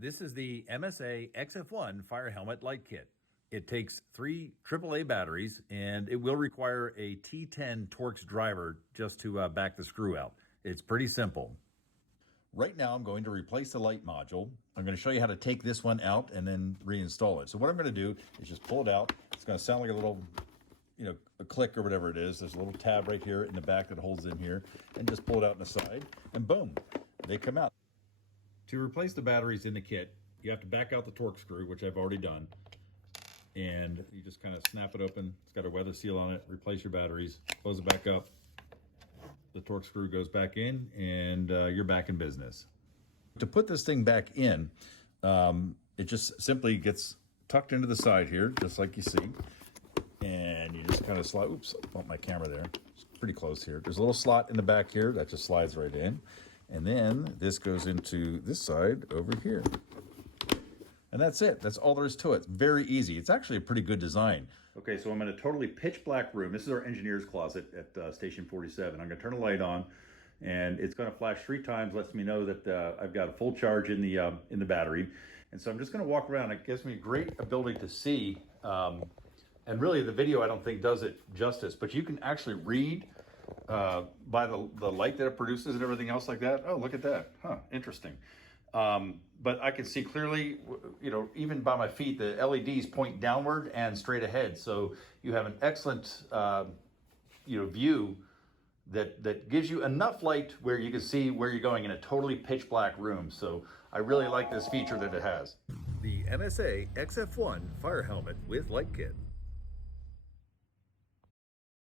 This is the MSA XF1 Fire Helmet Light Kit. It takes 3 AAA batteries, and it will require a T10 Torx driver just to back the screw out. It's pretty simple. Right now, I'm going to replace the light module. I'm going to show you how to take this one out and then reinstall it. So what I'm going to do is just pull it out. It's going to sound like a little, a click or whatever it is. There's a little tab right here in the back that holds in here, and just pull it out on the side, and boom, they come out. To replace the batteries in the kit, you have to back out the Torx screw, which I've already done. And you just kind of snap it open. It's got a weather seal on it. Replace your batteries, close it back up. The Torx screw goes back in, and you're back in business. To put this thing back in, it just simply gets tucked into the side here, just like you see. And you just kind of slide, oops, I bumped my camera there. It's pretty close here. There's a little slot in the back here that just slides right in. And then this goes into this side over here. And that's it. That's all there is to it. It's very easy. It's actually a pretty good design. Okay, so I'm in a totally pitch black room. This is our engineer's closet at Station 47. I'm gonna turn the light on, and it's gonna flash 3 times, lets me know that I've got a full charge in the battery. And so I'm just gonna walk around. It gives me a great ability to see, and really the video I don't think does it justice, but you can actually read by the light that it produces and everything else like that. Oh, look at that. Huh, interesting. But I can see clearly, even by my feet, the LEDs point downward and straight ahead. So you have an excellent, view that gives you enough light where you can see where you're going in a totally pitch black room. So I really like this feature that it has. The MSA XF1 Fire Helmet with Light Kit.